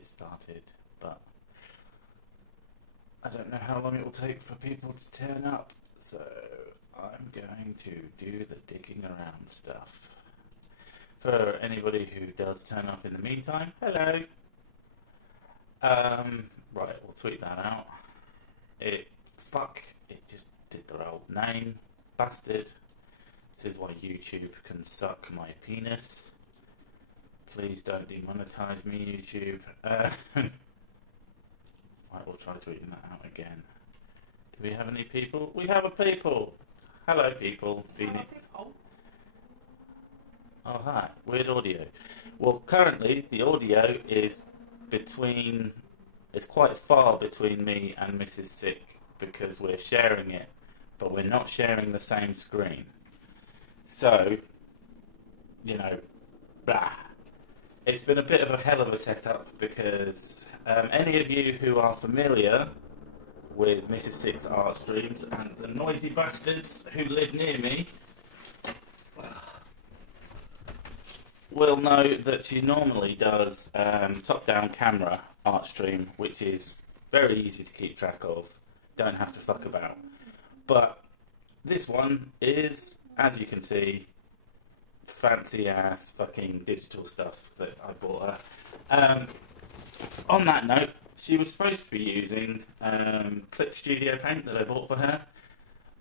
it started, but I don't know how long it will take for people to turn up, so I'm going to do the digging around stuff. For anybody who does turn up in the meantime, hello. Right, we'll tweet that out. It just did their old name, bastard. This is why YouTube can suck my penis. Please don't demonetize me, YouTube. Right, we'll try tweeting that out again. Do we have any people? We have a people! Hello, people. Phoenix. Oh, hi. Weird audio. Well, currently, the audio is it's quite far between me and Mrs. Sick because we're sharing it, but we're not sharing the same screen. So, you know, blah. It's been a bit of a hell of a setup because any of you who are familiar with Mrs. Sick's art streams and the noisy bastards who live near me will know that she normally does top-down camera art stream, which is very easy to keep track of. Don't have to fuck about. But this one is, as you can see, fancy ass fucking digital stuff that I bought her. On that note, she was supposed to be using Clip Studio Paint that I bought for her,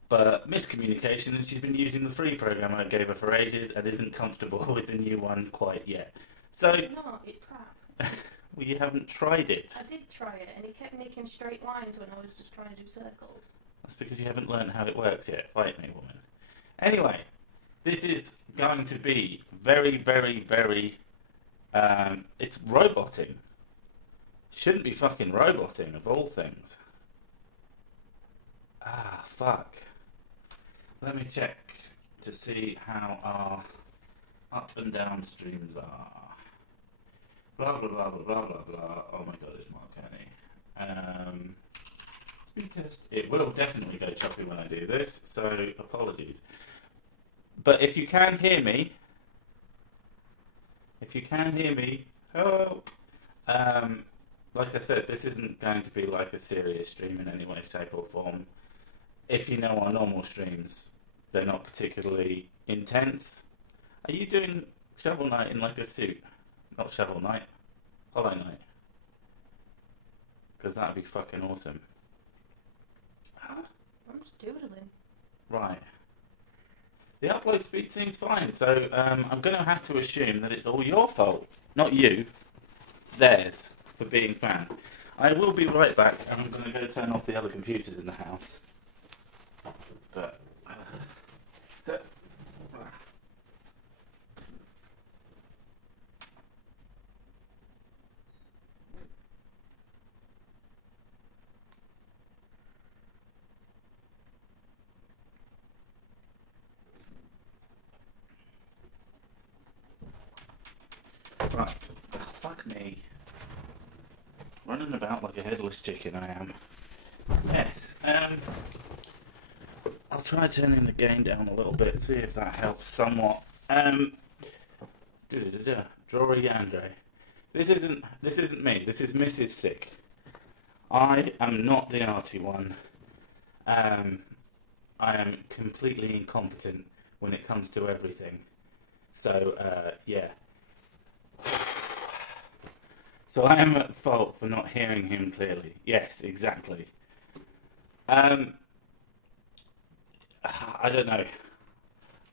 but miscommunication, and she's been using the free program I gave her for ages and isn't comfortable with the new one quite yet. So, No, it's crap. well, you haven't tried it. I did try it, and it kept making straight lines when I was just trying to do circles. That's because you haven't learned how it works yet. Fight me, woman. Anyway, this is going to be very, very, very... it's roboting. Shouldn't be fucking roboting, of all things. Ah, fuck. Let me check to see how our up and down streams are. Blah, blah, blah, blah, blah, blah, blah. Oh my god, it's Mark Kenny. Speed test. It will definitely go choppy when I do this, so apologies. But if you can hear me, hello. Like I said, this isn't going to be like a serious stream in any way, shape or form. If you know our normal streams, they're not particularly intense. Are you doing Shovel Knight in like a suit? Not Shovel Knight, Hollow Knight. Because that'd be fucking awesome. I'm just doodling. Right. The upload speed seems fine, so I'm going to have to assume that it's all your fault. Not you. Theirs. For being fans. I will be right back, and I'm going to go turn off the other computers in the house. But... right. Oh, fuck me. Running about like a headless chicken, I am. Yes. I'll try turning the gain down a little bit, see if that helps somewhat. Drawing Andre. This isn't me. This is Mrs. Sick. I am not the arty one. I am completely incompetent when it comes to everything. So yeah. So I am at fault for not hearing him clearly. Yes, exactly. I don't know.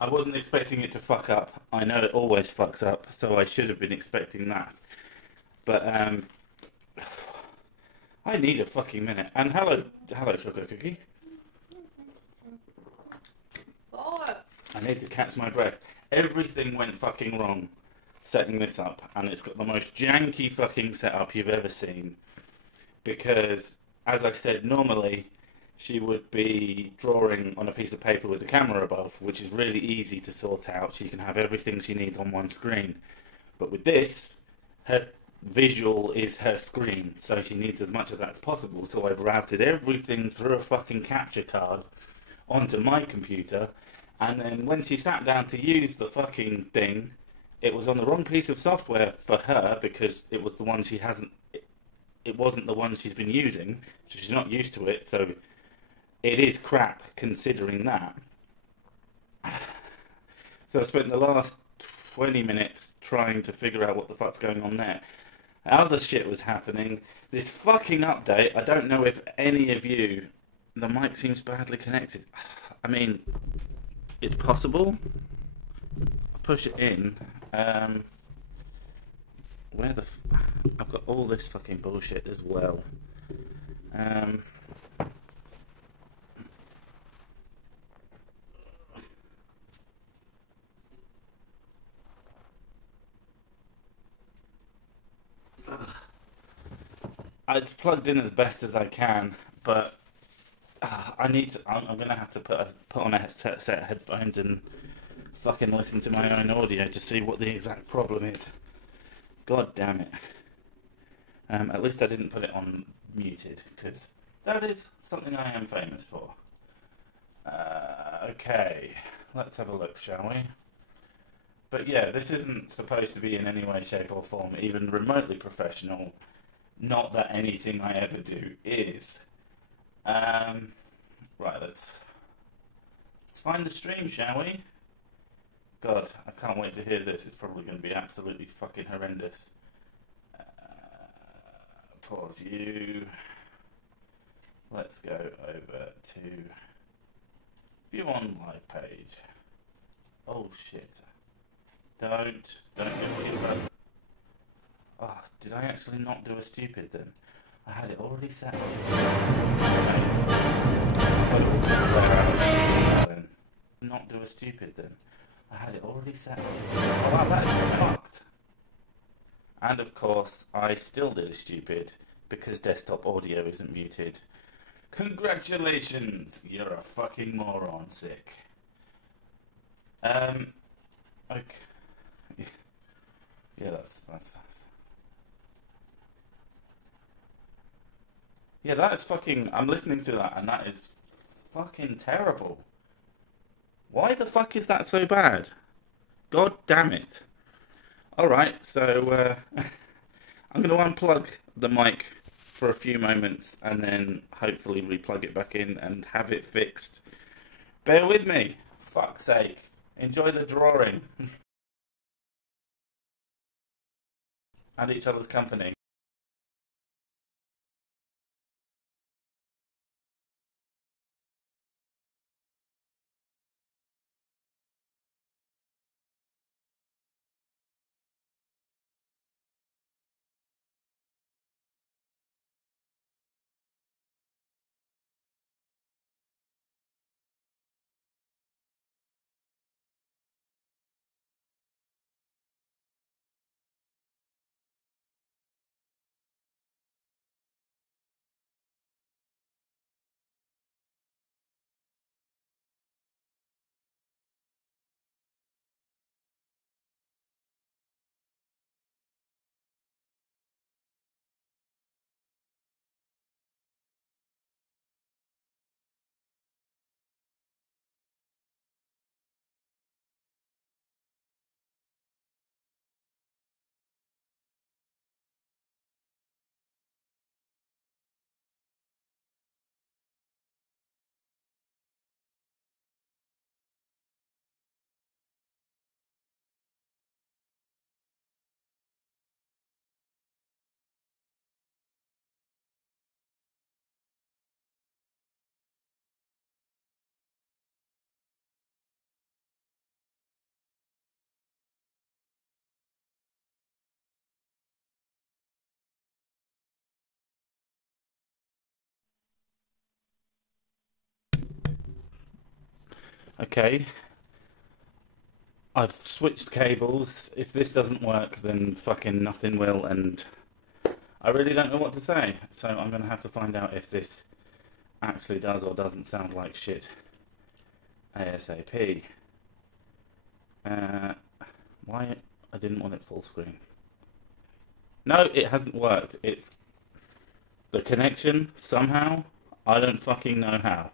I wasn't expecting it to fuck up. I know it always fucks up, so I should have been expecting that. But, I need a fucking minute. And hello, Chocolate Cookie. What? I need to catch my breath. Everything went fucking wrong setting this up, and it's got the most janky fucking setup you've ever seen. Because, as I said, normally she would be drawing on a piece of paper with the camera above, which is really easy to sort out. She can have everything she needs on one screen. But with this, her visual is her screen, so she needs as much of that as possible. So I've routed everything through a fucking capture card onto my computer, and then when she sat down to use the fucking thing, It was on the wrong piece of software for her because it was the one she hasn't. It wasn't the one she's been using, so she's not used to it. So it is crap considering that. So I spent the last 20 minutes trying to figure out what the fuck's going on there. Other shit was happening. This fucking update, I don't know if any of you... The mic seems badly connected. I mean, it's possible. I'll push it in. Where the... I've got all this fucking bullshit as well. It's plugged in as best as I can, but I need to. I'm gonna have to put on a set of headphones and fucking listen to my own audio to see what the exact problem is. God damn it! At least I didn't put it on muted because that is something I am famous for. Okay, let's have a look, shall we? But yeah, this isn't supposed to be in any way, shape, or form even remotely professional. Not that anything I ever do is. Right, let's find the stream, shall we? God, I can't wait to hear this. It's probably going to be absolutely fucking horrendous. Pause you. Let's go over to view on live page. Oh shit. Don't get me about. Oh, did I actually not do a stupid then? I had it already set up. Not do a stupid then. I had it already set up. Oh wow, that is fucked. And of course, I still did a stupid because desktop audio isn't muted. Congratulations! You're a fucking moron, Sick. Okay. Yeah, that's yeah, that is fucking... I'm listening to that and that is fucking terrible. Why the fuck is that so bad? God damn it. Alright, so I'm going to unplug the mic for a few moments and then hopefully replug it back in and have it fixed. Bear with me. Fuck's sake. Enjoy the drawing. And each other's company. Okay. I've switched cables. If this doesn't work, then fucking nothing will, and I really don't know what to say. So I'm going to have to find out if this actually does or doesn't sound like shit ASAP. Why? I didn't want it full screen. No, it hasn't worked. It's the connection, somehow. I don't fucking know how.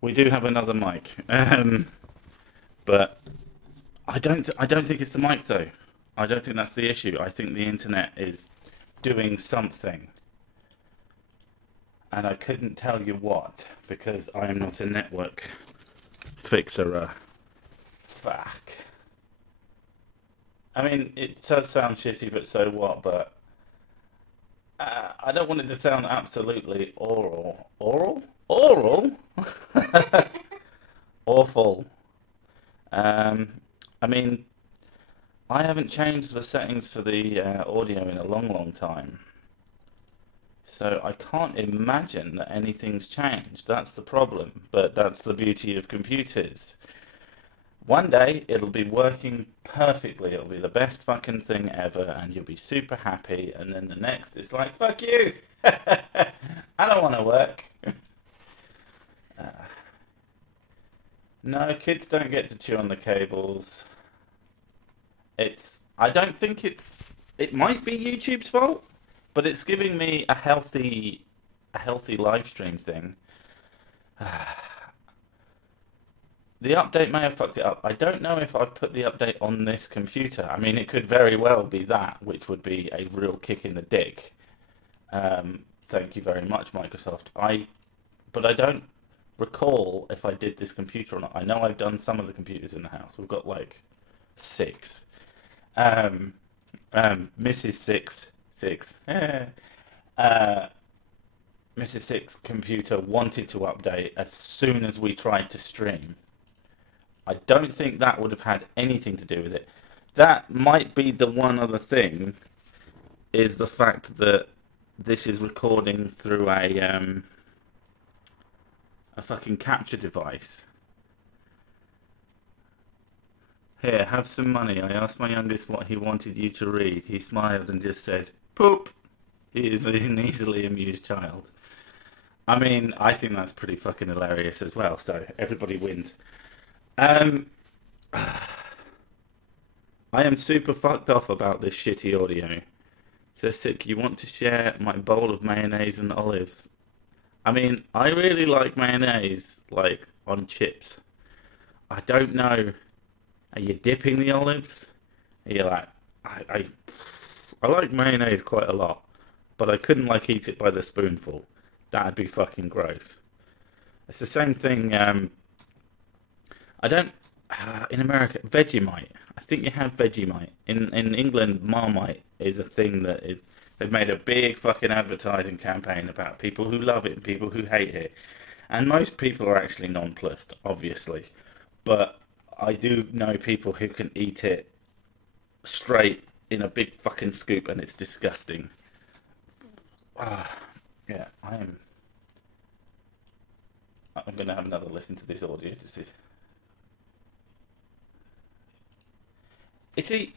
We do have another mic, but I don't think it's the mic though. I don't think that's the issue. I think the internet is doing something, and I couldn't tell you what because I am not a network fixer. Fuck. I mean, it does sound shitty, but so what? But I don't want it to sound absolutely oral. Oral? Oral? Awful. Um, I mean, I haven't changed the settings for the audio in a long, long time. So I can't imagine that anything's changed. That's the problem. But that's the beauty of computers. One day it'll be working perfectly. It'll be the best fucking thing ever, and you'll be super happy. And then the next, it's like, fuck you. I don't want to work. No, kids don't get to chew on the cables. I don't think it might be YouTube's fault, but it's giving me a healthy live stream thing. The update may have fucked it up. I don't know if I've put the update on this computer. I mean, it could very well be that, which would be a real kick in the dick. Thank you very much, Microsoft. But I don't recall if I did this computer or not. I know I've done some of the computers in the house. We've got like 6. Mrs. Six. Mrs. Six computer wanted to update as soon as we tried to stream. I don't think that would have had anything to do with it. That might be the one other thing, is the fact that this is recording through a fucking capture device. Here, have some money. I asked my youngest what he wanted you to read. He smiled and just said, poop. He is an easily amused child. I mean, I think that's pretty fucking hilarious as well, so everybody wins. I am super fucked off about this shitty audio. Says Sick, you want to share my bowl of mayonnaise and olives? I mean, I really like mayonnaise, like, on chips. I don't know. Are you dipping the olives? Are you like, I like mayonnaise quite a lot, but I couldn't like eat it by the spoonful. That'd be fucking gross. It's the same thing. I don't. In America, Vegemite. I think you have Vegemite. In England, Marmite is a thing that is. They've made a big fucking advertising campaign about people who love it and people who hate it, and most people are actually nonplussed, obviously. But I do know people who can eat it straight in a big fucking scoop, and it's disgusting. Yeah, I'm going to have another listen to this audio to see. You see,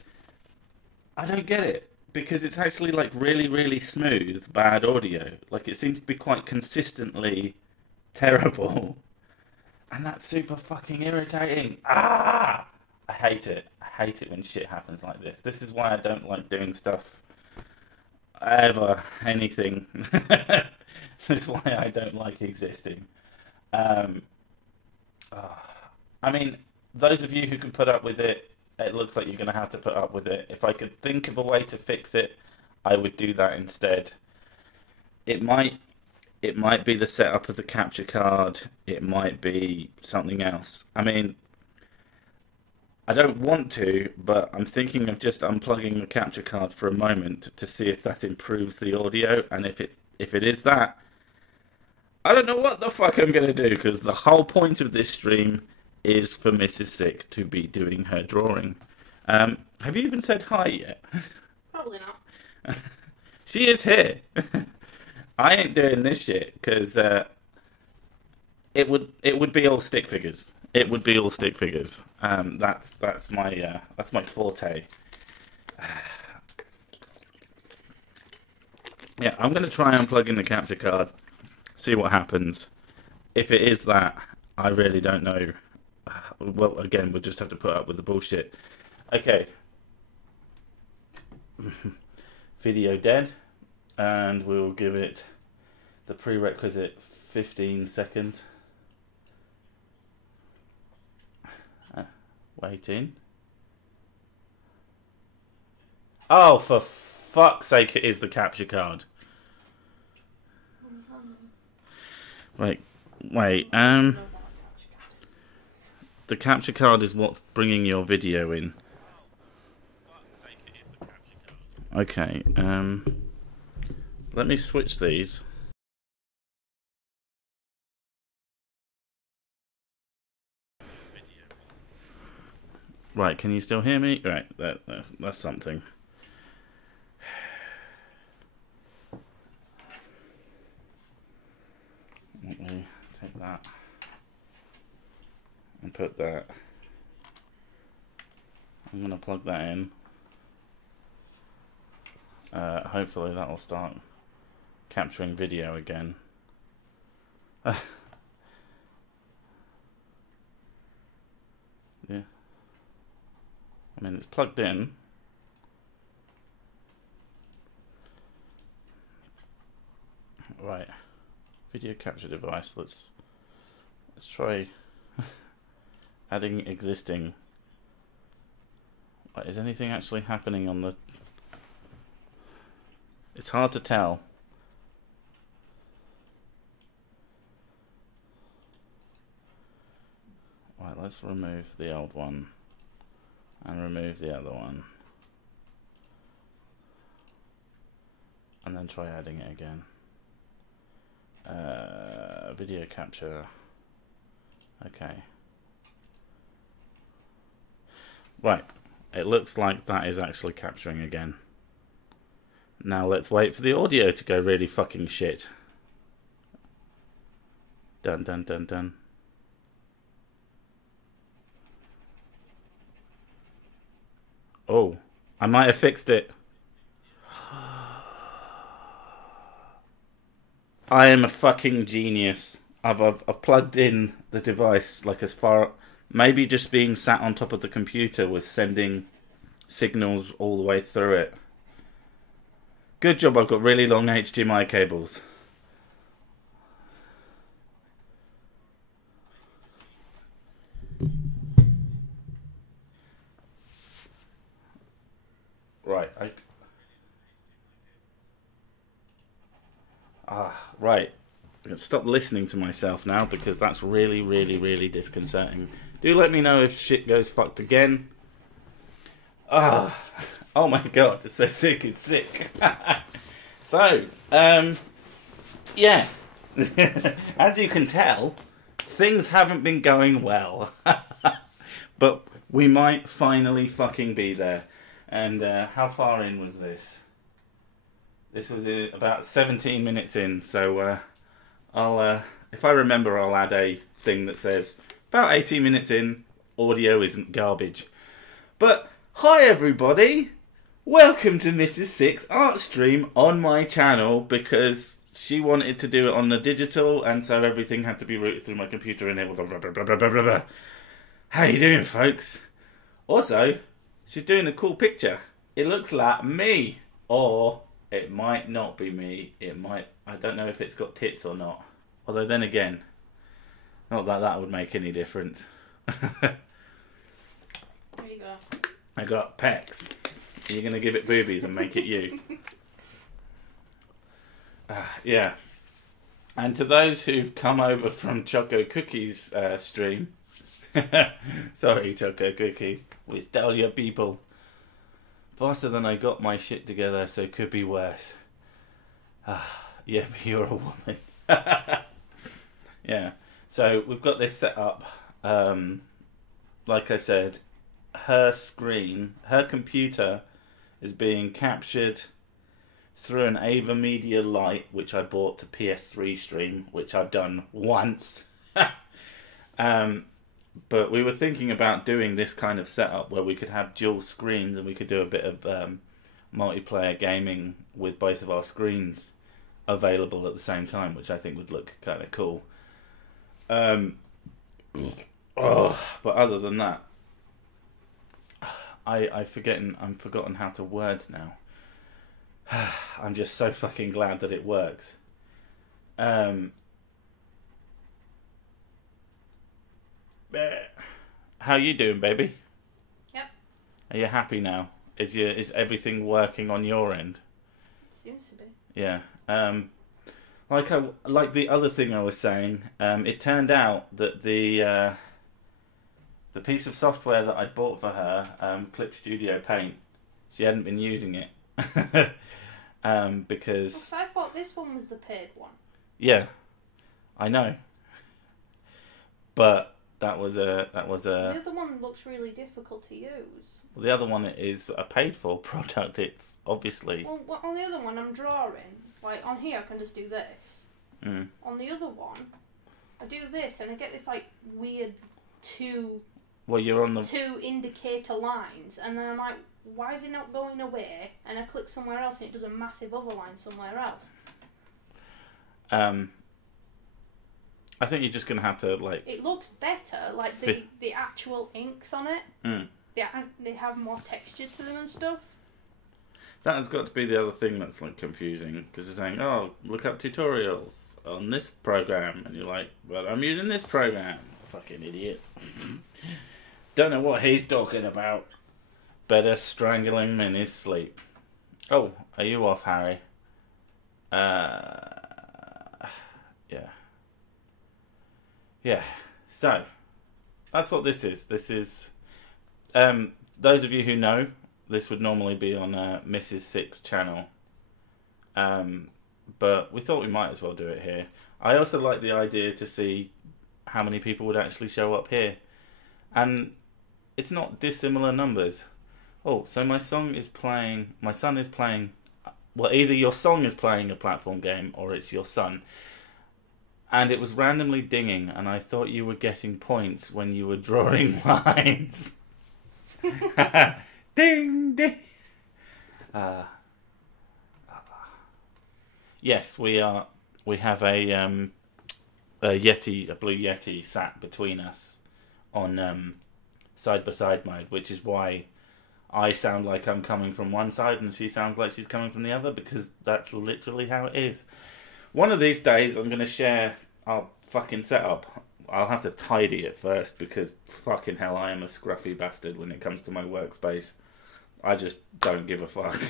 I don't get it, because it's actually like really, really smooth, bad audio. Like, it seems to be quite consistently terrible. And that's super fucking irritating. I hate it. I hate it when shit happens like this. This is why I don't like doing stuff ever, anything. This is why I don't like existing. I mean, those of you who can put up with it, it looks like you're going to have to put up with it. If I could think of a way to fix it, I would do that instead. It might be the setup of the capture card. It might be something else. I mean, I don't want to, but I'm thinking of just unplugging the capture card for a moment to see if that improves the audio. And if it is that, I don't know what the fuck I'm going to do, because the whole point of this stream is for Mrs. Sick to be doing her drawing. Have you even said hi yet? Probably not. She is here. I ain't doing this shit, because it would be all stick figures. It would be all stick figures. That's my forte. Yeah, I'm going to try unplugging the capture card, see what happens. If it is that, I really don't know. Well, again, we'll just have to put up with the bullshit. Okay. Video dead, and we'll give it the prerequisite 15 seconds. Waiting. Oh, for fuck's sake, it is the capture card. Wait. The capture card is what's bringing your video in. Okay, let me switch these. Right, can you still hear me? Right, that's something. Let me take that and put that. I'm going to plug that in. Hopefully that will start capturing video again. Yeah. I mean, it's plugged in. Right. Video capture device. Let's try adding existing. Is anything actually happening on the... It's hard to tell. Right, let's remove the old one and remove the other one. And then try adding it again. Video capture. Okay. Right. It looks like that is actually capturing again. Now let's wait for the audio to go really fucking shit. Dun dun dun dun. Oh, I might have fixed it. I am a fucking genius. I've plugged in the device like as far... Maybe just being sat on top of the computer was sending signals all the way through it. Good job I've got really long HDMI cables. Right, right. I'm going to stop listening to myself now because that's really, really, really disconcerting. Do let me know if shit goes fucked again. Oh my god, it's so sick, it's sick. So, yeah. As you can tell, things haven't been going well. But we might finally fucking be there. And how far in was this? This was about 17 minutes in, so I'll, if I remember, I'll add a thing that says about 18 minutes in, audio isn't garbage. But hi everybody, welcome to Mrs. Sics art stream on my channel because she wanted to do it on the digital, and so everything had to be routed through my computer and it was blah blah blah blah blah blah blah. How you doing, folks? Also, she's doing a cool picture. It looks like me, or it might not be me. It might. I don't know if it's got tits or not. Although then again, not that that would make any difference. There you go. I got pecs. Are you going to give it boobies and make it you? Yeah. And to those who've come over from Choco Cookie's stream, sorry Choco Cookie, we stole your people. Faster than I got my shit together, so could be worse. Yeah, but you're a woman. Yeah. So we've got this set up. Like I said, her screen, her computer is being captured through an Ava Media Lite, which I bought to PS3 stream, which I've done once. But we were thinking about doing this kind of setup where we could have dual screens and we could do a bit of multiplayer gaming with both of our screens available at the same time, which I think would look kind of cool. But other than that, I'm forgotten how to words now. I'm just so fucking glad that it works. How you doing, baby? Are you happy now? Is everything working on your end? Seems to be. Yeah. Like the other thing I was saying, it turned out that the piece of software that I bought for her, Clip Studio Paint, she hadn't been using it because. So I thought this one was the paid one. Yeah, I know. But that was a. The other one looks really difficult to use. Well, the other one is a paid for product. It's obviously. Well, on the other one, I'm drawing. Like on here, I can just do this. Mm. On the other one, I do this, and I get this like weird two. Well, you're on the two indicator lines, and then I'm like, why is it not going away? And I click somewhere else, and it does a massive other line somewhere else. I think you're just gonna have to like. It looks better, like the actual inks on it. Mm. They have more texture to them and stuff. That has got to be the other thing that's like confusing because they're saying, "Oh, look up tutorials on this program," and you're like, "Well, I'm using this program." Fucking idiot. Don't know what he's talking about. Better strangle him in his sleep. Oh, are you off, Harry? Yeah. Yeah. So, that's what this is. This is... those of you who know, this would normally be on Mrs. Sics' channel. But we thought we might as well do it here. I also like the idea to see how many people would actually show up here. And it's not dissimilar numbers. Oh, so my son is playing... Well, either your song is playing a platform game or it's your son. And it was randomly dinging, and I thought you were getting points when you were drawing lines. Ding, ding. Yes, we have a Yeti, a blue Yeti, sat between us on side-by-side mode, which is why I sound like I'm coming from one side and she sounds like she's coming from the other, because that's literally how it is. One of these days I'm going to share our fucking setup. I'll have to tidy it first because fucking hell, I am a scruffy bastard when it comes to my workspace. I just don't give a fuck.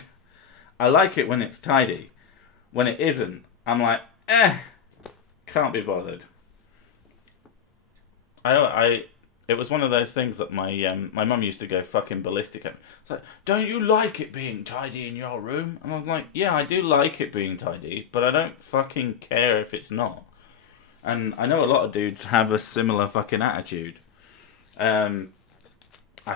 I like it when it's tidy. When it isn't, I'm like, can't be bothered. It was one of those things that my mum used to go fucking ballistic at. It's like, don't you like it being tidy in your room? And I'm like, yeah, I do like it being tidy, but I don't fucking care if it's not. And I know a lot of dudes have a similar fucking attitude. I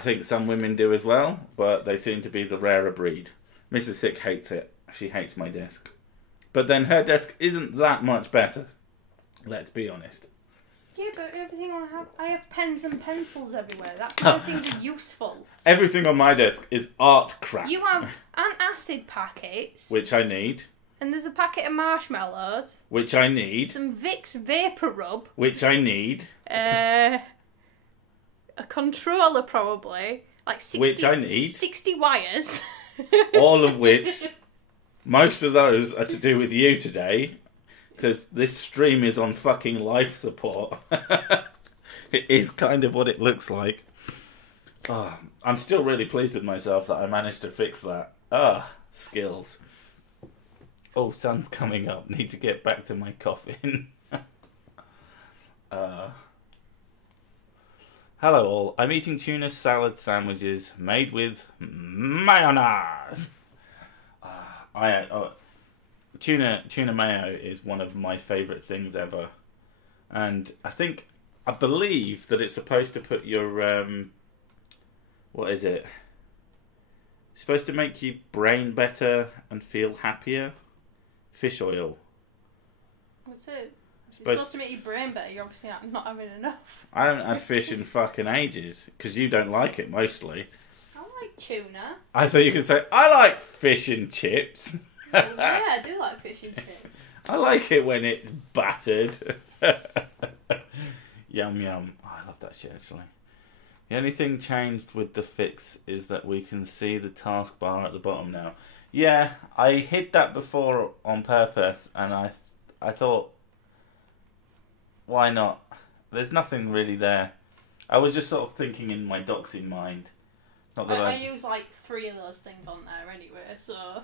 think some women do as well, but they seem to be the rarer breed. Mrs. Sick hates it. She hates my desk. But then her desk isn't that much better. Let's be honest. Yeah, but everything I have pens and pencils everywhere. That's why things are useful. Everything on my desk is art crap. You have antacid packets. Which I need. And there's a packet of marshmallows. Which I need. Some Vicks Vapor Rub. Which I need. A controller probably. Like 60, which I need. 60 wires. All of which, most of those are to do with you today. Because this stream is on fucking life support. It is kind of what it looks like. Oh, I'm still really pleased with myself that I managed to fix that. Skills. Oh, sun's coming up. Need to get back to my coffin. Hello all. I'm eating tuna salad sandwiches made with mayonnaise. Tuna mayo is one of my favourite things ever. And I believe that it's supposed to put your, what is it? It's supposed to make your brain better and feel happier. Fish oil. What's it? It's supposed to make your brain better. You're obviously not having enough. I haven't had fish in fucking ages. Because you don't like it, mostly. I like tuna. I thought you could say, I like fish and chips. Yeah, I do like fish and chips. I like it when it's battered. Yum yum. Oh, I love that shit actually. The only thing changed with the fix is that we can see the taskbar at the bottom now. Yeah, I hid that before on purpose, and I thought, why not? There's nothing really there. I was just sort of thinking in my doxing mind Not that I use like 3 of those things on there anyway, so.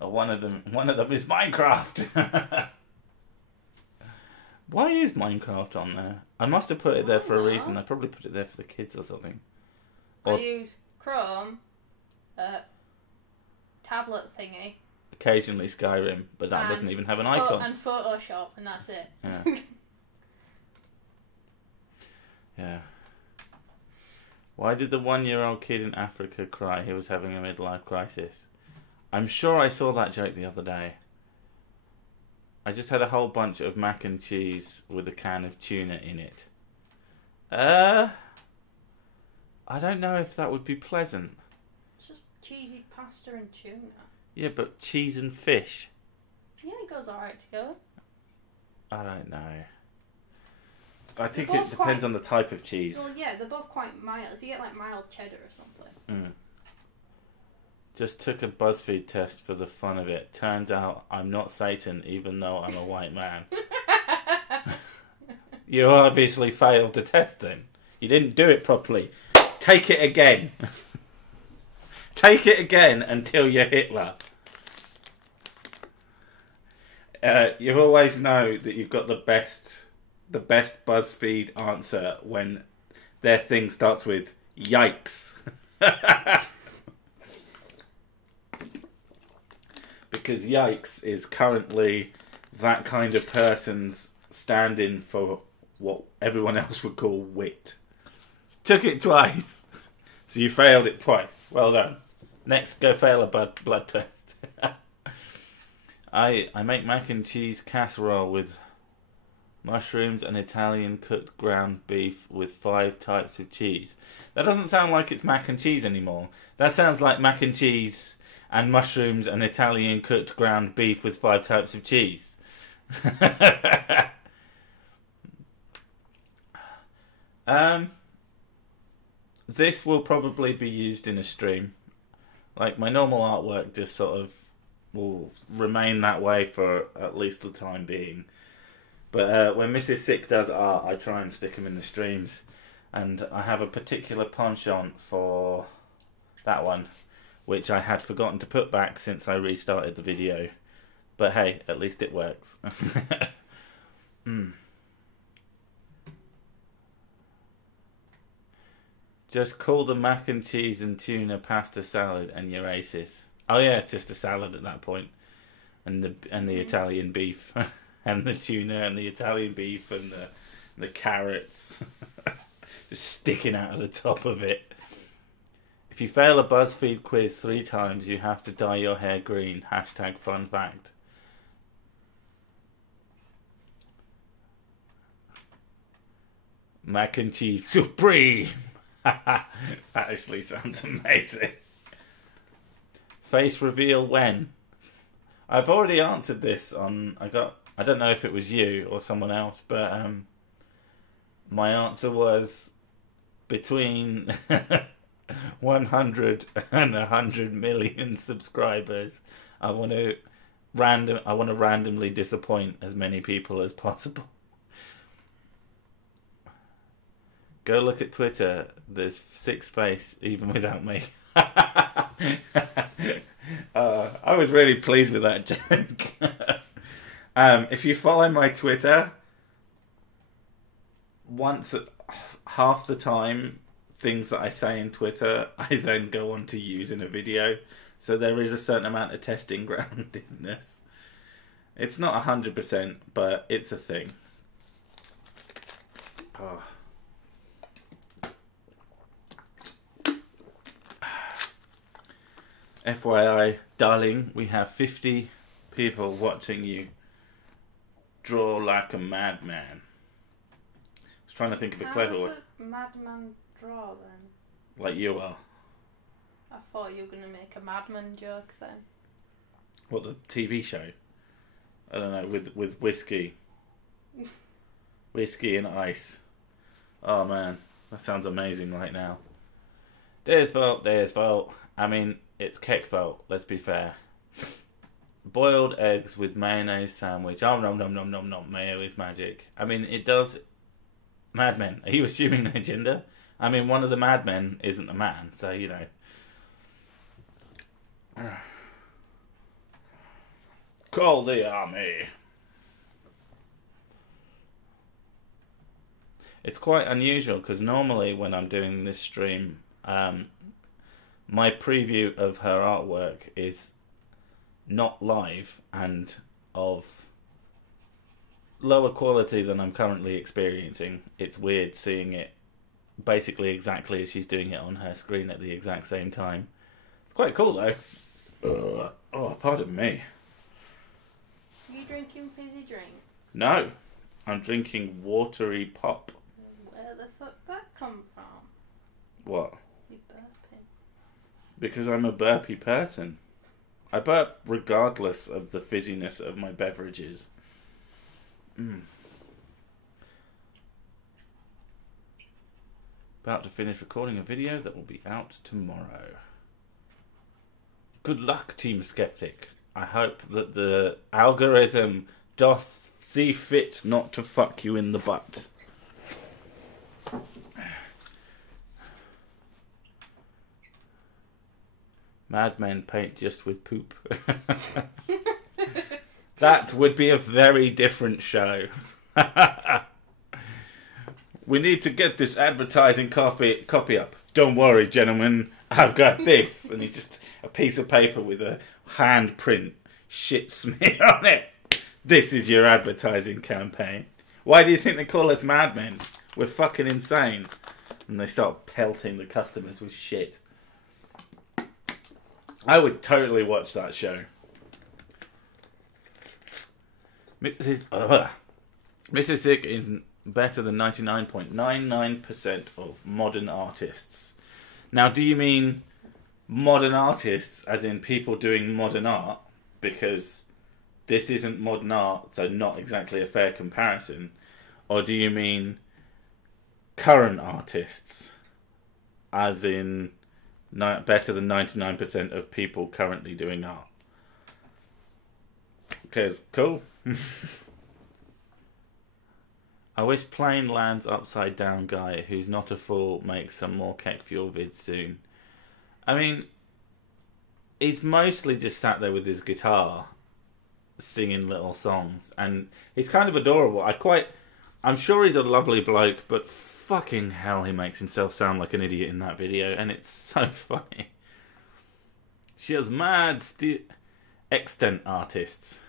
One of them is Minecraft. Why is Minecraft on there? I must have put it there for a reason. I probably put it there for the kids or something. I use Chrome, tablet thingy. Occasionally Skyrim, but that doesn't even have an icon. And Photoshop, and that's it. Yeah. Yeah. Why did the 1-year-old kid in Africa cry? He was having a midlife crisis. I'm sure I saw that joke the other day. I just had a whole bunch of mac and cheese with a can of tuna in it. I don't know if that would be pleasant. It's just cheesy pasta and tuna. Yeah, but cheese and fish. Yeah, it goes alright together. I don't know. I think it depends on the type of cheese. Well, yeah, they're both quite mild. If you get like mild cheddar or something. Just took a BuzzFeed test for the fun of it. Turns out I'm not Satan, even though I'm a white man. You obviously failed the test then. You didn't do it properly. Take it again. Take it again until you're Hitler. You always know that you've got the best BuzzFeed answer when their thing starts with yikes. Because yikes is currently that kind of person's stand-in for what everyone else would call wit. Took it twice. So you failed it twice. Well done. Next, go fail a blood test. I make mac and cheese casserole with mushrooms and Italian cooked ground beef with 5 types of cheese. That doesn't sound like it's mac and cheese anymore. That sounds like mac and cheese and mushrooms and Italian cooked ground beef with 5 types of cheese. This will probably be used in a stream. Like, my normal artwork just sort of will remain that way for at least the time being. But when Mrs. Sick does art, I try and stick them in the streams. And I have a particular penchant for that one, which I had forgotten to put back since I restarted the video. But hey, at least it works. Just call the mac and cheese and tuna pasta salad and your aces. Oh yeah, it's just a salad at that point. And the Italian beef. And the tuna and the Italian beef and the carrots. Just sticking out of the top of it. If you fail a BuzzFeed quiz 3 times, you have to dye your hair green. Hashtag fun fact. Mac and cheese supreme. That actually sounds amazing. Face reveal when? I've already answered this on... I don't know if it was you or someone else, but my answer was between 100 and 100 million subscribers. I want to randomly disappoint as many people as possible. Go look at Twitter. There's Sics face even without me. I was really pleased with that joke. If you follow my Twitter, half the time, things that I say in Twitter, I then go on to use in a video. So there is a certain amount of testing groundedness. It's not 100%, but it's a thing. Oh. FYI, darling, we have 50 people watching you draw like a madman. I was trying to think of a clever one. How does a madman draw then? Like you are. I thought you were going to make a madman joke then. What, the TV show? I don't know, with whiskey. Whiskey and ice. Oh man, that sounds amazing right now. There's vote. I mean, it's Keck vote, let's be fair. Boiled eggs with mayonnaise sandwich. Oh, nom. Mayo is magic. I mean, it does... Madmen, are you assuming their gender? I mean, one of the madmen isn't a man, so, you know. Call the army. It's quite unusual because normally when I'm doing this stream, my preview of her artwork is not live and of lower quality than I'm currently experiencing. It's weird seeing it basically exactly as she's doing it on her screen at the exact same time. It's quite cool though. Oh, pardon me. Are you drinking fizzy drink? No, I'm drinking watery pop. Where the fuck that come from? What? You burping. Because I'm a burpy person. I burp regardless of the fizziness of my beverages. About to finish recording a video that will be out tomorrow. Good luck, Team Skeptic. I hope that the algorithm doth see fit not to fuck you in the butt. Madmen paint just with poop. That would be a very different show. We need to get this advertising copy up. Don't worry, gentlemen. I've got this. And it's just a piece of paper with a handprint shit smear on it. This is your advertising campaign. Why do you think they call us madmen? We're fucking insane. And they start pelting the customers with shit. I would totally watch that show. Mrs. Sick is better than 99.99% of modern artists. Now, do you mean modern artists as in people doing modern art? Because this isn't modern art, so not exactly a fair comparison. Or do you mean current artists as in better than 99% of people currently doing art? Because, cool. I wish plane lands upside down guy who's not a fool makes some more Keck Fuel vids soon. I mean, he's mostly just sat there with his guitar singing little songs, and he's kind of adorable. I'm sure he's a lovely bloke, but fucking hell, he makes himself sound like an idiot in that video, and it's so funny. She has mad extant artists.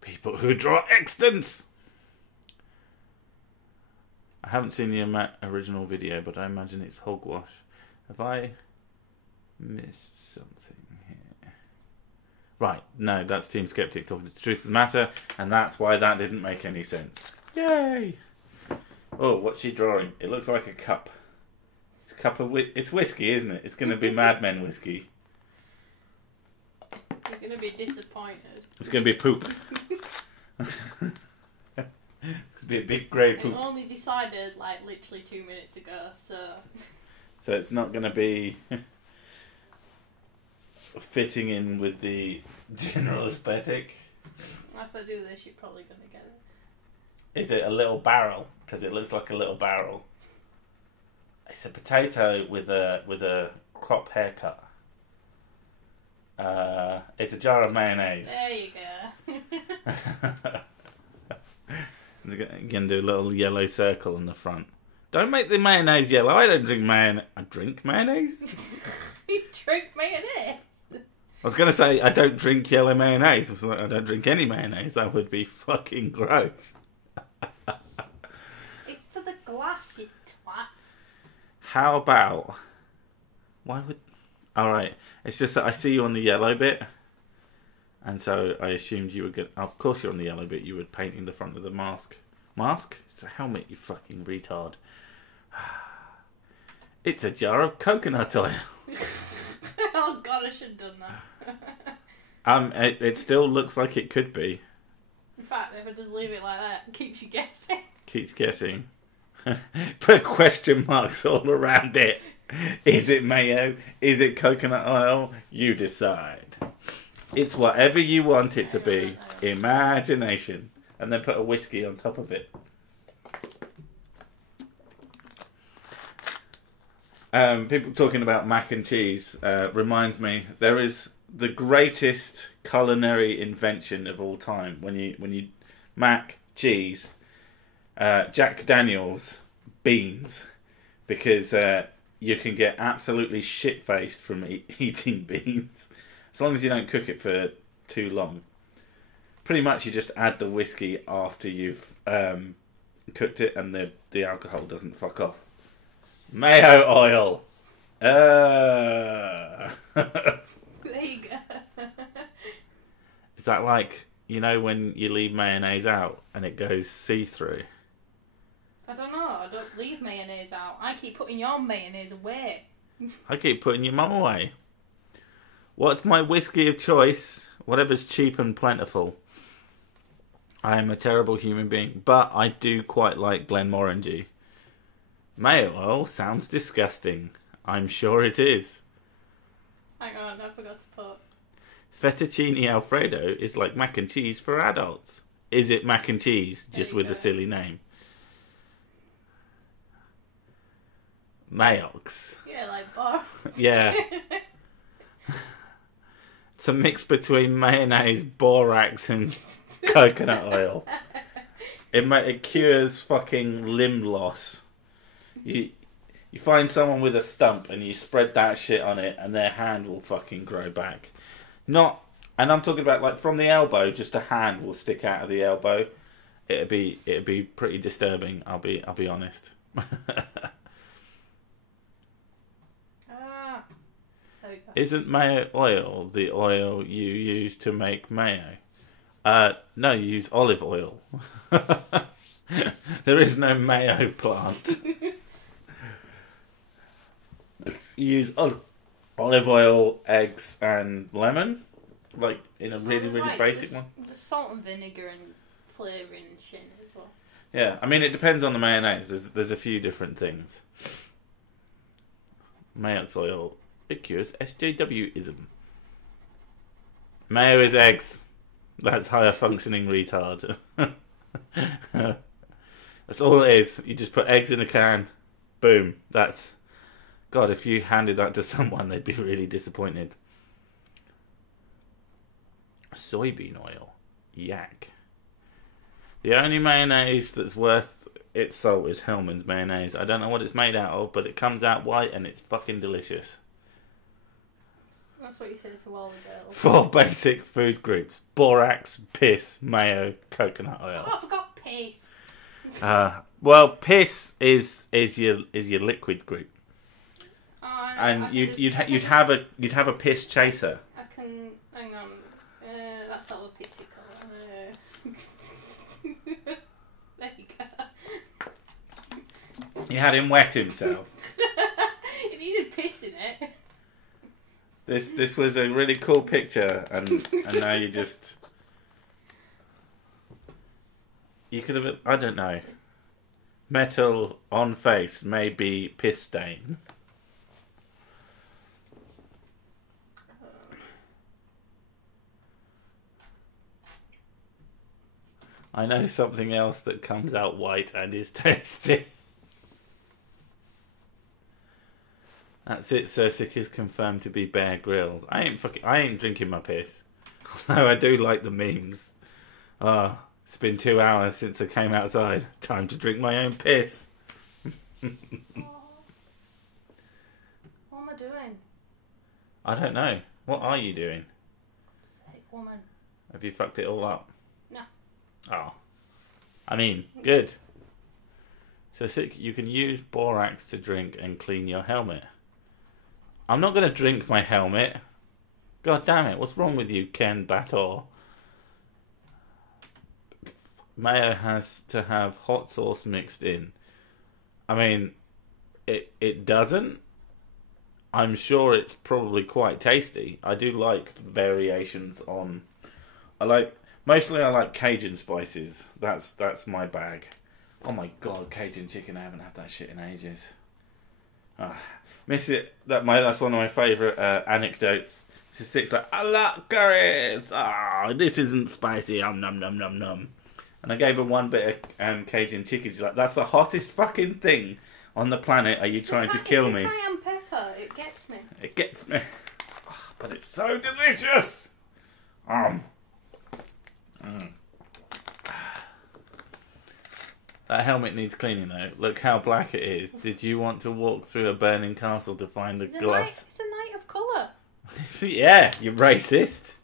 People who draw extents! I haven't seen the original video, but I imagine it's hogwash. Have I missed something here? Right, no, that's Team Skeptic talking the truth of the matter, and that's why that didn't make any sense. Yay! Oh, what's she drawing? It looks like a cup. It's a cup of it's whiskey, isn't it? It's going to be Mad Men whiskey. You're going to be disappointed. It's going to be poop. It's going to be a big grey poop. I only decided, like, literally 2 minutes ago, so... So it's not going to be fitting in with the general aesthetic. If I do this, you're probably going to get it. Is it a little barrel? Because it looks like a little barrel. It's a potato with a crop haircut. It's a jar of mayonnaise. There you go. I'm going to do a little yellow circle in the front. Don't make the mayonnaise yellow. I don't drink mayonnaise. I drink mayonnaise? You drink mayonnaise? I was going to say I don't drink yellow mayonnaise. I was like, I don't drink any mayonnaise. That would be fucking gross. It's for the glass, you twat. How about... Why would... Alright, it's just that I see you on the yellow bit. And so I assumed you were good. Of course you're on the yellow bit. You were painting the front of the mask. Mask? It's a helmet, you fucking retard. It's a jar of coconut oil. Oh god, I should have done that. It still looks like it could be. In fact, if I just leave it like that, it keeps you guessing. Keeps guessing. Put question marks all around it. Is it mayo? Is it coconut oil? You decide. It's whatever you want it to be. Imagination. And then put a whiskey on top of it. People talking about mac and cheese reminds me there is the greatest culinary invention of all time. When you mac, cheese, Jack Daniels, beans, because you can get absolutely shit-faced from eating beans as long as you don't cook it for too long. Pretty much you just add the whiskey after you've cooked it and the alcohol doesn't fuck off. Mayo oil. There you go. Is that like, you know, when you leave mayonnaise out and it goes see-through? I don't know. I don't leave mayonnaise out. I keep putting your mayonnaise away. I keep putting your mum away. What's my whiskey of choice? Whatever's cheap and plentiful. I am a terrible human being, but I do quite like Glenmorangie. Mayo oil sounds disgusting. I'm sure it is. Hang on, I forgot to put. Fettuccine Alfredo is like mac and cheese for adults. Is it mac and cheese, just with a silly name? Mayox. Yeah, like bar. Yeah. It's a mix between mayonnaise, borax, and coconut oil. It cures fucking limb loss. You find someone with a stump and you spread that shit on it and their hand will fucking grow back. And I'm talking about like from the elbow, just a hand will stick out of the elbow. It'd be pretty disturbing. I'll be honest. There we go. Isn't mayo oil the oil you use to make mayo? No, you use olive oil. There is no mayo plant. You use olive oil, eggs, and lemon, like in a really basic one. There's salt and vinegar and flavouring and shit as well. Yeah, I mean it depends on the mayonnaise. There's a few different things. Mayox oil, it cures SJW-ism. Mayo is eggs. That's higher functioning retard. That's all it is. You just put eggs in a can. Boom. That's... God, if you handed that to someone, they'd be really disappointed. Soybean oil. Yak. The only mayonnaise that's worth its salt is Hellman's mayonnaise. I don't know what it's made out of, but it comes out white and it's fucking delicious. That's what you said to all the girls. 4 basic food groups: borax, piss, mayo, coconut oil. Oh, I forgot piss. Well, piss is your liquid group. Oh, And you'd have a piss chaser. I can hang on. That's not a pissy colour. There you go. You had him wet himself. It needed piss in it. This was a really cool picture, and now you could have, I don't know. Metal on face may be piss stain. I know something else that comes out white and is tasty. That's it, Sir Sick is confirmed to be Bear Grylls. I ain't drinking my piss. Although I do like the memes. It's been 2 hours since I came outside. Time to drink my own piss. What am I doing? I don't know. What are you doing? Sick woman. Have you fucked it all up? No. Oh. I mean, good. So Sick, you can use borax to drink and clean your helmet. I'm not going to drink my helmet. God damn it, what's wrong with you, Ken Bator? Mayo has to have hot sauce mixed in. I mean, it doesn't. I'm sure it's probably quite tasty. I do like variations on... Mostly I like Cajun spices. That's my bag. Oh my god, Cajun chicken, I haven't had that shit in ages. Miss it. That's one of my favourite anecdotes. This is Sick's like, I like curries. This isn't spicy. Nom nom nom nom. And I gave her one bit of Cajun chicken. She's like, that's the hottest fucking thing on the planet. Are you trying to kill me? Cayenne It gets me. Oh, but it's so delicious. Mm. That helmet needs cleaning though. Look how black it is. Did you want to walk through a burning castle to find a glass? It's a night of colour. Yeah, you're racist.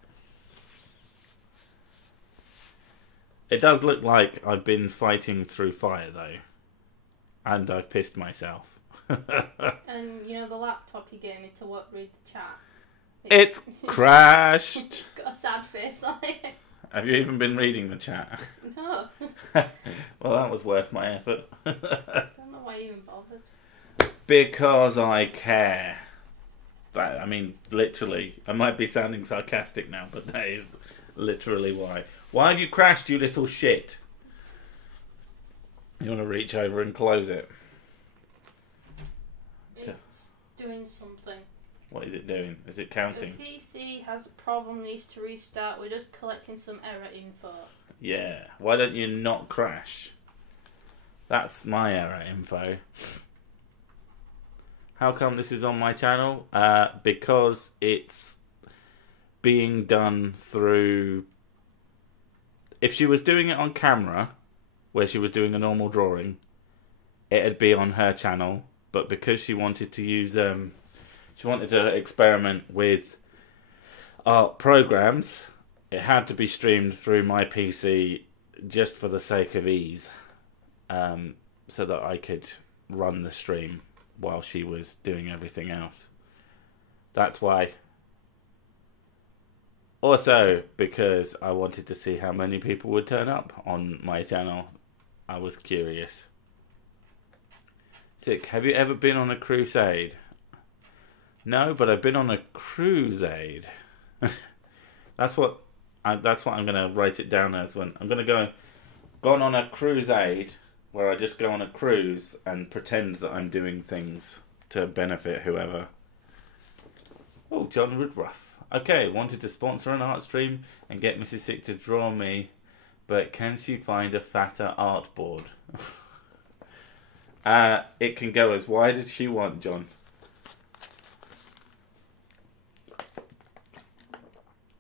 It does look like I've been fighting through fire though. And I've pissed myself. And you know the laptop you gave me to read the chat? It's crashed. It's got a sad face on it. Have you even been reading the chat? No. Well, that was worth my effort. I don't know why you even bothered. Because I care. I mean, literally. I might be sounding sarcastic now, but that is literally why. Why have you crashed, you little shit? You want to reach over and close it? It's doing something. What is it doing? Is it counting? The PC has a problem, needs to restart. We're just collecting some error info. Yeah. Why don't you not crash? That's my error info. How come this is on my channel? Because it's being done through... If she was doing it on camera, where she was doing a normal drawing, it'd be on her channel. But because she wanted to use... she wanted to experiment with art programs, it had to be streamed through my PC just for the sake of ease. So that I could run the stream while she was doing everything else. That's why. Also, because I wanted to see how many people would turn up on my channel. I was curious. Sick, have you ever been on a crusade? No, but I've been on a crusade. That's what I'm going to write it down as. When I'm going to gone on a crusade, where I just go on a cruise and pretend that I'm doing things to benefit whoever. Oh, John Woodruff. Okay, wanted to sponsor an art stream and get Mrs. Sick to draw me, but can she find a fatter art board? It can go as wide as she want, John.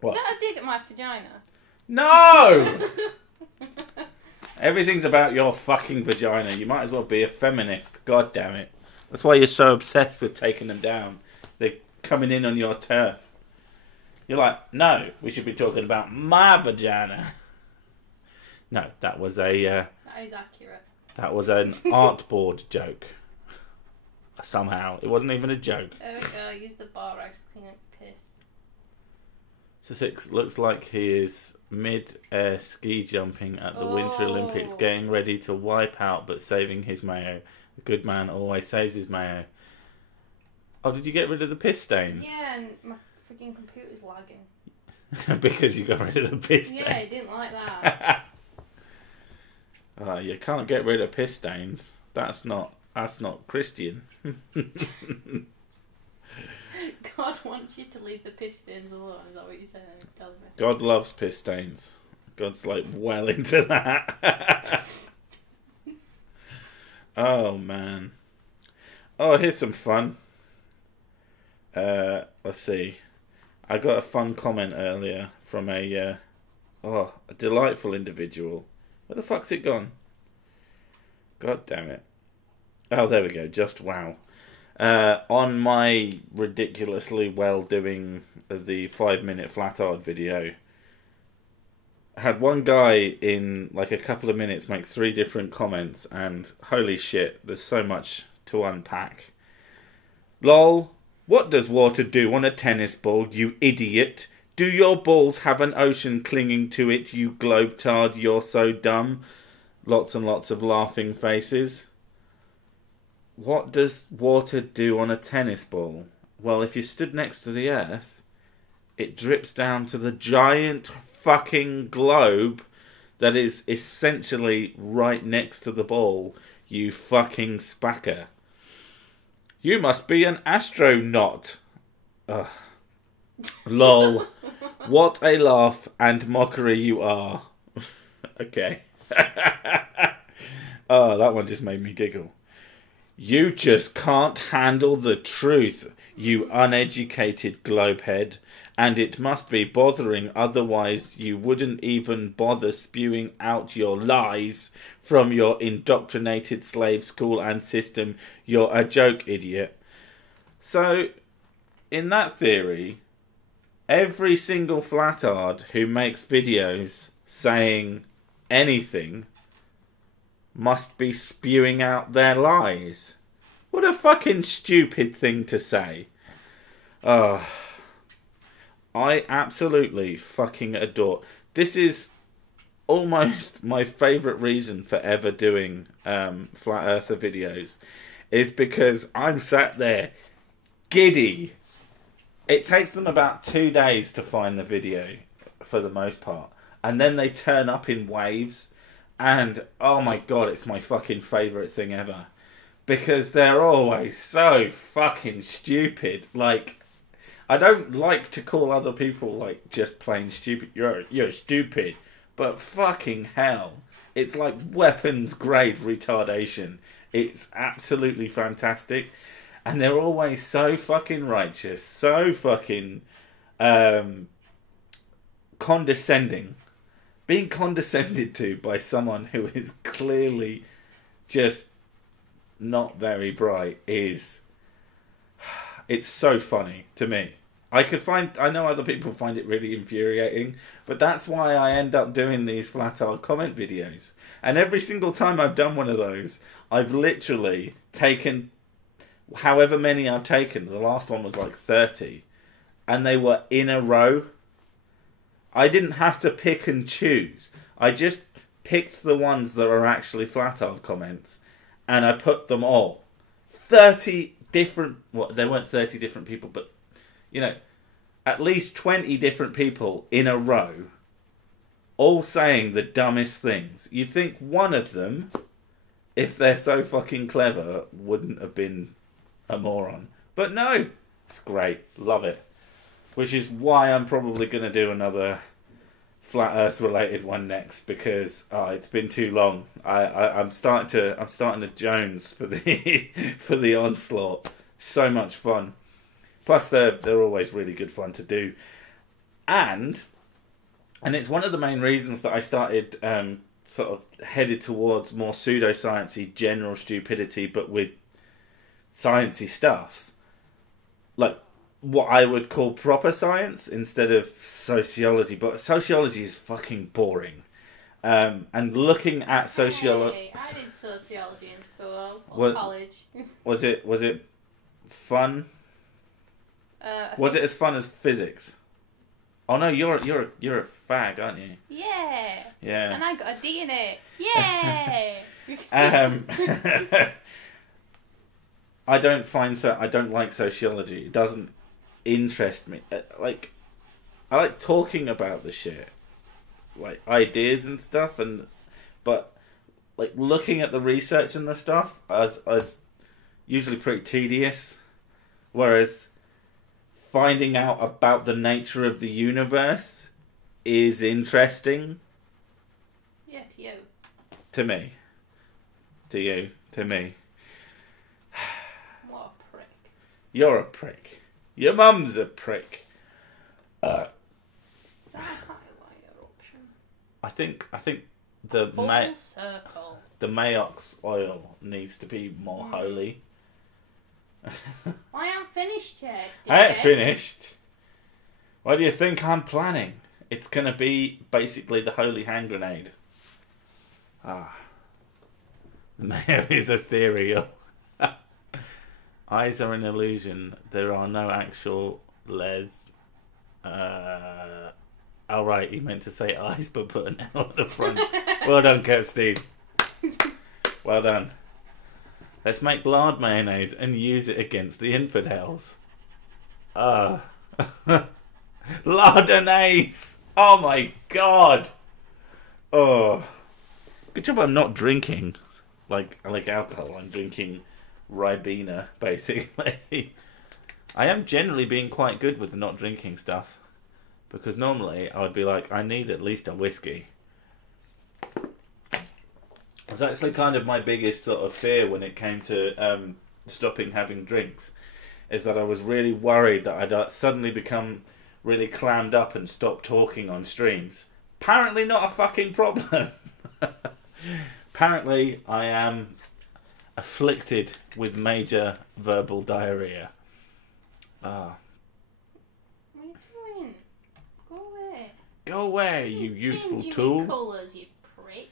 What? Is that a dig at my vagina? No! Everything's about your fucking vagina. You might as well be a feminist. God damn it. That's why you're so obsessed with taking them down. They're coming in on your turf. You're like, no, we should be talking about my vagina. No, that was a... that is accurate. That was an artboard joke. Somehow. It wasn't even a joke. There we go. Use the bar rags to clean up piss. So Sics looks like he is mid-air ski jumping at the Winter Olympics, getting ready to wipe out but saving his mayo. A good man always saves his mayo. Oh, did you get rid of the piss stains? Yeah, and my freaking computer's lagging. Because you got rid of the piss stains? Yeah, I didn't like that. You can't get rid of piss stains. That's not Christian. God wants you to leave the piss stains alone. Is that what you're saying? Telling me. God loves piss stains. God's like well into that. Oh man. Oh, here's some fun. Let's see. I got a fun comment earlier from a delightful individual. Where the fuck's it gone? God damn it. Oh, there we go. Just wow. On my ridiculously well doing the 5-minute flat art video, I had one guy in like a couple of minutes make 3 different comments, and holy shit, there's so much to unpack. Lol, what does water do on a tennis ball, you idiot? Do your balls have an ocean clinging to it, you globetard, you're so dumb? Lots and lots of laughing faces. What does water do on a tennis ball? Well, if you stood next to the earth, it drips down to the giant fucking globe that is essentially right next to the ball, you fucking spacker. You must be an astronaut. Ugh. Lol. What a laugh and mockery you are. Okay. Oh, that one just made me giggle. You just can't handle the truth. you uneducated globehead, and it must be bothering, otherwise you wouldn't even bother spewing out your lies from your indoctrinated slave school and system. You're a joke, idiot. So, in that theory, every single flatard who makes videos saying anything must be spewing out their lies. What a fucking stupid thing to say. I absolutely fucking adore. This is almost my favourite reason for ever doing Flat Earther videos, is because I'm sat there giddy. It takes them about 2 days to find the video, for the most part. And then they turn up in waves. And, oh my god, it's my fucking favourite thing ever. Because they're always so fucking stupid. Like, I don't like to call other people, like, just plain stupid. You're stupid. But fucking hell. It's like weapons grade retardation. It's absolutely fantastic. And they're always so fucking righteous. So fucking condescending. Being condescended to by someone who is clearly just not very bright is... It's so funny to me. I know other people find it really infuriating, but that's why I end up doing these flat art comment videos. And every single time I've done one of those, I've literally taken however many I've taken. The last one was like 30. And they were in a row. I didn't have to pick and choose. I just picked the ones that are actually flat art comments, and I put them all. 30 different... Well, they weren't 30 different people, but, you know, at least 20 different people in a row, all saying the dumbest things. You'd think one of them, if they're so fucking clever, wouldn't have been a moron. But no, it's great. Love it. Which is why I'm probably going to do another Flat Earth related one next, because it's been too long. I'm starting to Jones for the for the onslaught. So much fun. Plus they're always really good fun to do. And it's one of the main reasons that I started sort of headed towards more pseudoscience-y general stupidity, but with sciencey stuff. Like what I would call proper science instead of sociology, but sociology is fucking boring. And looking at sociology, hey, I did sociology in school or college. Was it fun? Was it as fun as physics? Oh no, you're a fag, aren't you? Yeah. Yeah. And I got a D in it. Yeah. I don't like sociology. It doesn't interest me. Like, I like talking about the shit, like ideas and stuff, but like looking at the research and the stuff as usually pretty tedious. Whereas finding out about the nature of the universe is interesting. Yeah, to you. To me. To you. To me. What a prick. You're a prick. Your mum's a prick. Is that a highlighter option? I think the Full circle. the Mayox oil needs to be more holy. I am finished yet. I ain't finished. What do you think I'm planning? It's gonna be basically the holy hand grenade. Mayo is ethereal. Eyes are an illusion. There are no actual les. Oh right, he meant to say eyes, but put an L at the front. Well done, Kirsty. Well done. Let's make lard mayonnaise and use it against the infidels. Lardonnaise! Oh my god! Oh. Good job I'm not drinking like alcohol. I'm drinking Ribena, basically. I am generally being quite good with the not drinking stuff. Because normally I would be like, I need at least a whiskey. It's actually kind of my biggest sort of fear when it came to stopping having drinks. is that I was really worried that I'd suddenly become really clammed up and stop talking on streams. Apparently not a fucking problem. Apparently I am afflicted with major verbal diarrhea. Ah. What are you doing? Go away. Go away, you useful Changing tool. your colours, you prick.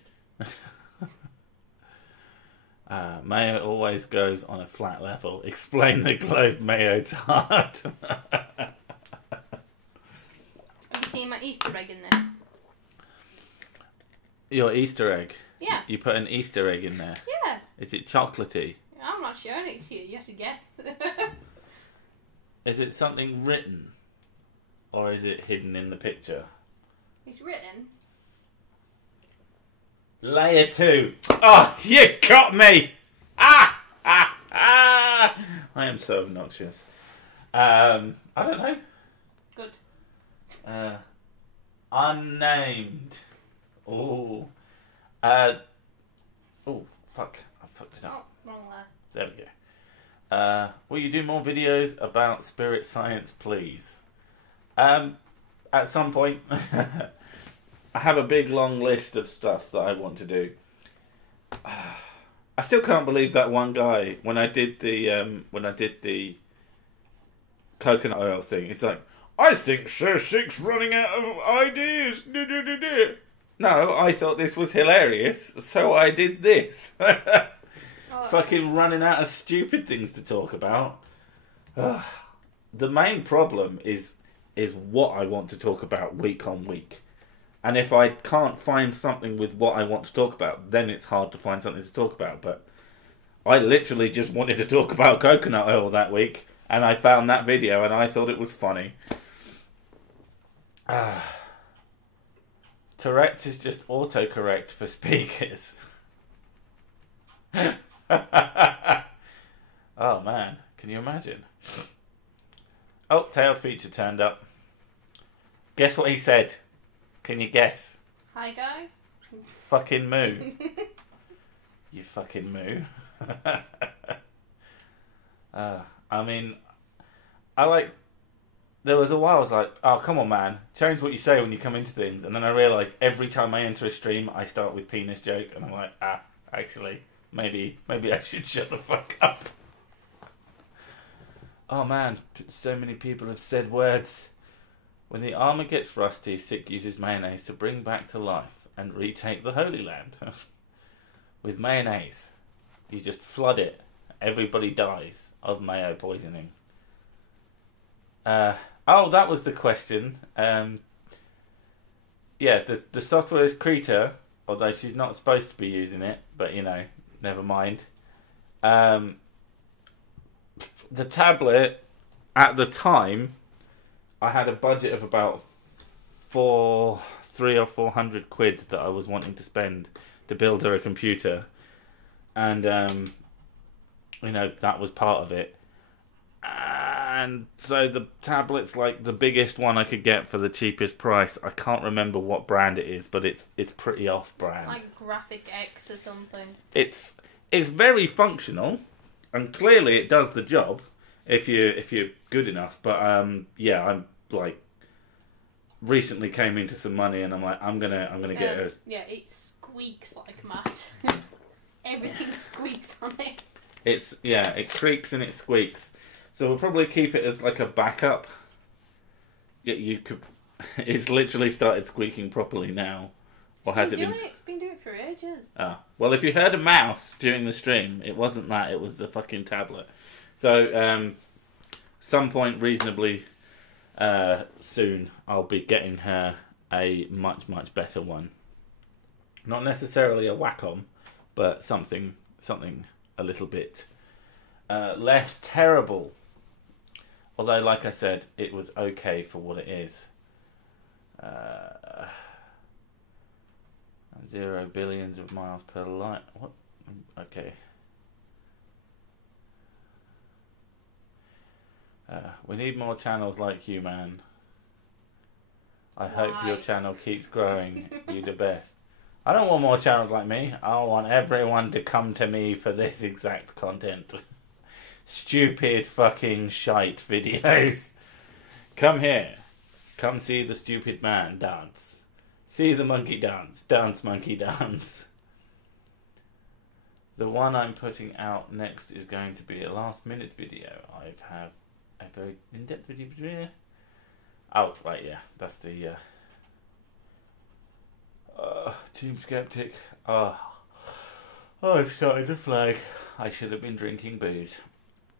Mayo always goes on a flat level. Explain the globe, Mayo tart. Have you seen my Easter egg in there? Your Easter egg? Yeah. You put an Easter egg in there? Yeah. Is it chocolatey? I'm not showing it to you. You have to guess. Is it something written? Or is it hidden in the picture? It's written. Layer 2. Oh, you got me! Ah! Ah! Ah! I am so obnoxious. I don't know. Good. Unnamed. Oh. Oh, fuck. I fucked it up. Oh, wrong there. There we go. Will you do more videos about spirit science, please? At some point. I have a big long list of stuff that I want to do. I still can't believe that one guy when I did the coconut oil thing. It's like, I think Sir Sics running out of ideas. No, I thought this was hilarious, so I did this. Fucking running out of stupid things to talk about. The main problem is what I want to talk about week on week. And if I can't find something with what I want to talk about, then it's hard to find something to talk about. But I literally just wanted to talk about coconut oil that week, and I found that video and I thought it was funny. Tourette's is just autocorrect for speakers. Oh man, can you imagine? Oh, tailed feature turned up. Guess what he said? Can you guess? Hi guys. Fucking moo. You fucking moo. I mean, there was a while I was like, oh, come on, man. Change what you say when you come into things. And then I realised every time I enter a stream, I start with penis joke. And I'm like, actually, maybe I should shut the fuck up. Oh, man. So many people have said words. When the armour gets rusty, Sick uses mayonnaise to bring back to life and retake the Holy Land. With mayonnaise, you just flood it. Everybody dies of mayo poisoning. That was the question. Yeah, the software is Krita, although she's not supposed to be using it, but never mind. The tablet, at the time, I had a budget of about 300 or 400 quid that I was wanting to spend to build her a computer, and that was part of it. And so the tablet's like the biggest one I could get for the cheapest price. I can't remember what brand it is, but it's pretty off-brand. Like Graphic X or something. It's very functional, and clearly it does the job if you're good enough. But yeah, I'm like recently came into some money, and I'm like I'm gonna get a. Yeah, it squeaks like mad. Everything squeaks on it. It creaks and it squeaks. So we'll probably keep it as like a backup. You could. It's literally started squeaking properly now, or has it been? It's been doing it for ages. Well, if you heard a mouse during the stream, it wasn't that. It was the fucking tablet. So, some point reasonably soon, I'll be getting her a much better one. Not necessarily a Wacom, but something a little bit less terrible. Although, like I said, it was okay for what it is. 0 billions of miles per light. What? Okay. We need more channels like you, man. I hope your channel keeps growing. You're the best. I don't want more channels like me. I want everyone to come to me for this exact content. stupid fucking shite videos. Come here. Come see the stupid man dance. See the monkey dance. Dance, monkey, dance. The one I'm putting out next is going to be a last minute video. I've had a very in-depth video. Oh, right, yeah. That's the Tomb Skeptic. I've started to flag. I should have been drinking booze.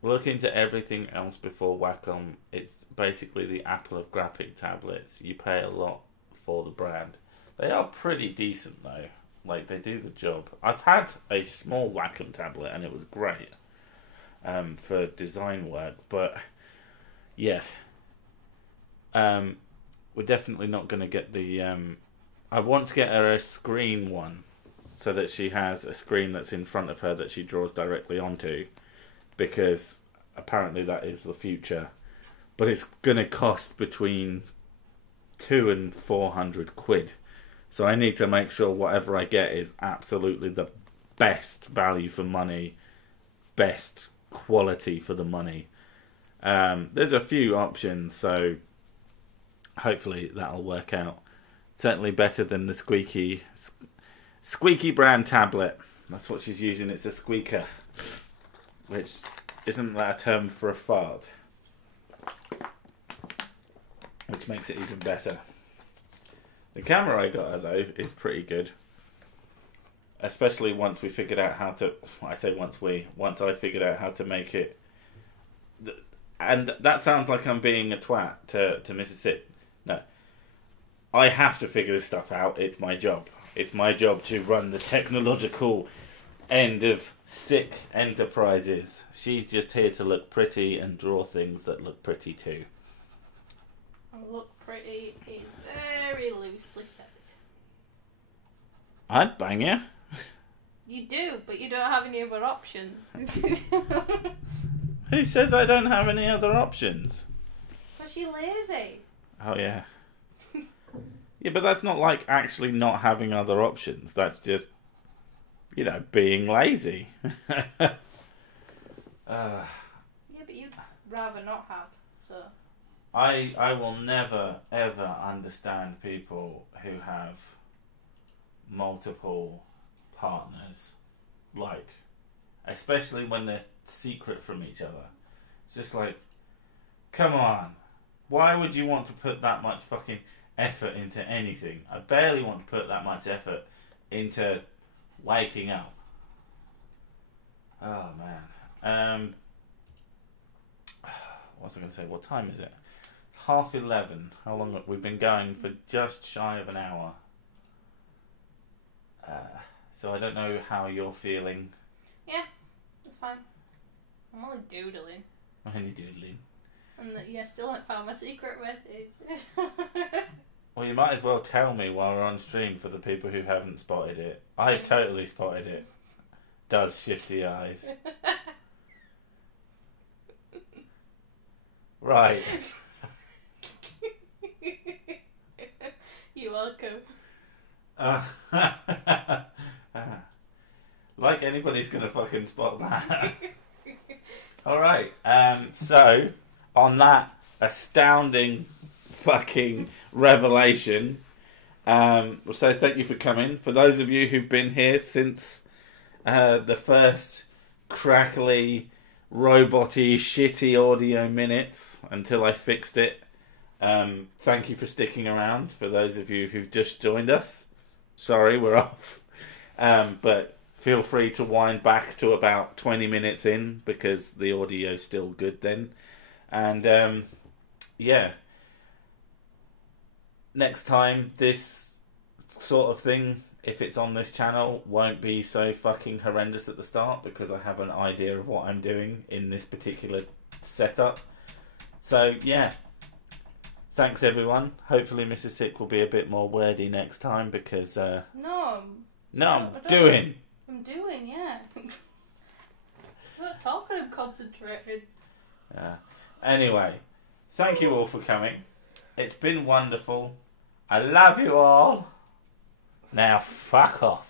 Look into everything else before Wacom. It's basically the Apple of graphic tablets. You pay a lot for the brand. They are pretty decent though. Like, they do the job. I've had a small Wacom tablet and it was great for design work, but yeah. We're definitely not going to get the... I want to get her a screen one so that she has a screen that's in front of her that she draws directly onto, because apparently that is the future. But it's going to cost between 200 and 400 quid. So I need to make sure whatever I get is absolutely the best value for money, best quality for the money. There's a few options, so hopefully that'll work out. Certainly better than the squeaky brand tablet. That's what she's using. It's a squeaker, which isn't that a term for a fart, which makes it even better. The camera I got her though is pretty good, especially once we figured out how to. I say once I figured out how to make it. And that sounds like I'm being a twat to Mrs. Sics. No. I have to figure this stuff out. It's my job. It's my job to run the technological end of Sic Enterprises. She's just here to look pretty and draw things that look pretty too. I look pretty in very loosely set. I'd bang you. You do, but you don't have any other options. Who says I don't have any other options? Because you're lazy. Oh yeah. Yeah, but that's not like actually not having other options. That's just, you know, being lazy. Yeah, but you'd rather not have, so... I will never, ever understand people who have multiple partners. Like, especially when they're secret from each other. It's just like, come on. Why would you want to put that much fucking effort into anything? I barely want to put that much effort into waking up. Oh man. What was I going to say? What time is it? It's 11:30. How long have we been going? For just shy of an hour. So I don't know how you're feeling. Yeah, that's fine. I'm only doodling. Only doodling. And yeah, still haven't found my secret message. Well, you might as well tell me while we're on stream for the people who haven't spotted it. I've totally spotted it. Does shifty eyes. Right. You're welcome. Like anybody's gonna fucking spot that. Alright, so on that astounding fucking revelation, we'll say thank you for coming. For those of you who've been here since the first crackly, roboty, shitty audio minutes until I fixed it, thank you for sticking around. For those of you who've just joined us, sorry, we're off. But feel free to wind back to about 20 minutes in, because the audio's still good then. And yeah, next time this sort of thing, if it's on this channel, won't be so fucking horrendous at the start, because I have an idea of what I'm doing in this particular setup. So yeah, thanks everyone. Hopefully Mrs. Sics will be a bit more wordy next time, because I'm doing, yeah. I'm not talking, I'm concentrated. Yeah. Anyway, thank you all for coming. It's been wonderful. I love you all. Now fuck off.